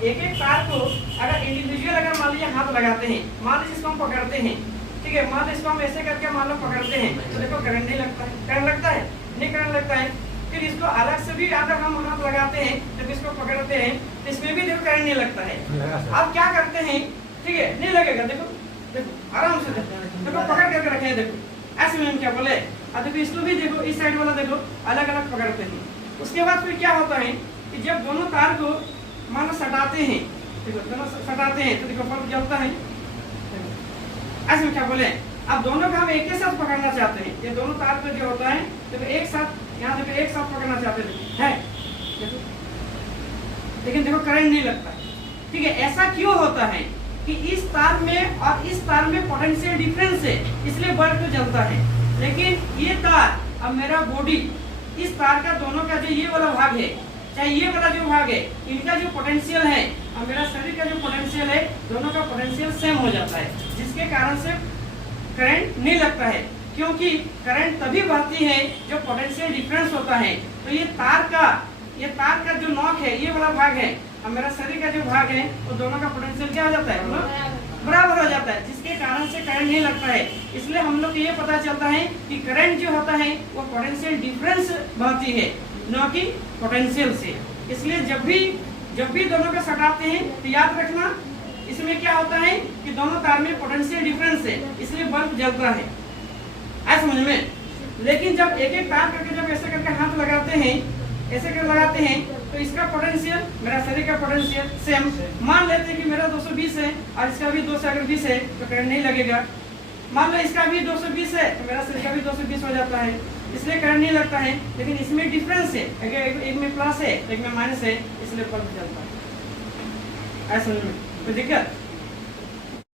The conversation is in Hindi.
एक एक तार को अगर इंडिविजुअल अगर मान लीजिए हाथ लगाते हैं, मान लीजिए इसको हम पकड़ते हैं, ठीक है, मान लीजिए इसको हम ऐसे करके मान लो पकड़ते हैं, तो देखो करंट नहीं लगता है, करंट लगता है नहीं, करंट लगता है। फिर इसको अलग से भी अगर हम हाथ लगाते हैं, जब इसको पकड़ते हैं तो इसमें भी देखो करंट नहीं लगता है। अब क्या करते हैं, ठीक है, नहीं लगेगा, देखो देखो आराम से देखो पकड़ करके रखे हैं, देखो ऐसे में हम क्या बोले। अब देखो इसको भी देखो, इस साइड वाला देखो अलग अलग पकड़ते हैं। उसके बाद फिर क्या होता है कि जब दोनों तार को मानो सटाते हैं, देखो दोनों सटाते हैं तो देखो बल्ब जलता है, ऐसे में क्या बोले। अब दोनों को हम एक ही साथ पकड़ना चाहते हैं, ये दोनों तार को जो होता है देखो एक साथ, यहाँ देखो एक साथ पकड़ना चाहते हैं देखो, लेकिन देखो करंट नहीं लगता है, ठीक है। ऐसा क्यों होता है कि इस तार में और इस तार में पोटेंशियल डिफरेंस है, इसलिए बल्ब तो जलता है। लेकिन ये तार, अब मेरा बॉडी, इस तार का दोनों का जो ये वाला भाग है, चाहे ये वाला जो भाग है, इनका जो पोटेंशियल है और मेरा शरीर का जो पोटेंशियल है, दोनों का पोटेंशियल सेम हो जाता है, जिसके कारण से करंट नहीं लगता है। क्योंकि करंट तभी बहती है जो पोटेंशियल डिफरेंस होता है। तो ये तार का जो नॉक है, ये वाला भाग है और मेरा शरीर का जो भाग है, वो दोनों का पोटेंशियल क्या हो जाता है, बराबर हो जाता है, जिसके कारण से करंट नहीं लगता है। इसलिए हम लोग को ये पता चलता है कि करंट जो होता है वो पोटेंशियल डिफरेंस बहती है, न कि पोटेंशियल से। इसलिए जब भी दोनों को सटाते हैं तो याद रखना, इसमें क्या होता है कि दोनों तार में पोटेंशियल डिफरेंस है, इसलिए बल्ब जलता है, ऐसा समझ में। लेकिन जब एक एक तार करके जब ऐसे करके हाथ लगाते हैं, ऐसे कर लगाते हैं, तो इसका पोटेंशियल, मेरा शरीर का पोटेंशियल सेम। मान लेते हैं कि मेरा 220 है और इसका भी 220 है, तो करंट नहीं लगेगा। मान लो इसका भी 220 है तो मेरा शरीर का भी 220 हो जाता है, इसलिए करंट नहीं लगता है। लेकिन इसमें डिफरेंस है, एक में प्लस है एक में माइनस है, इसलिए बल्ब जलता है, ऐसा समझ में कोई दिक्कत।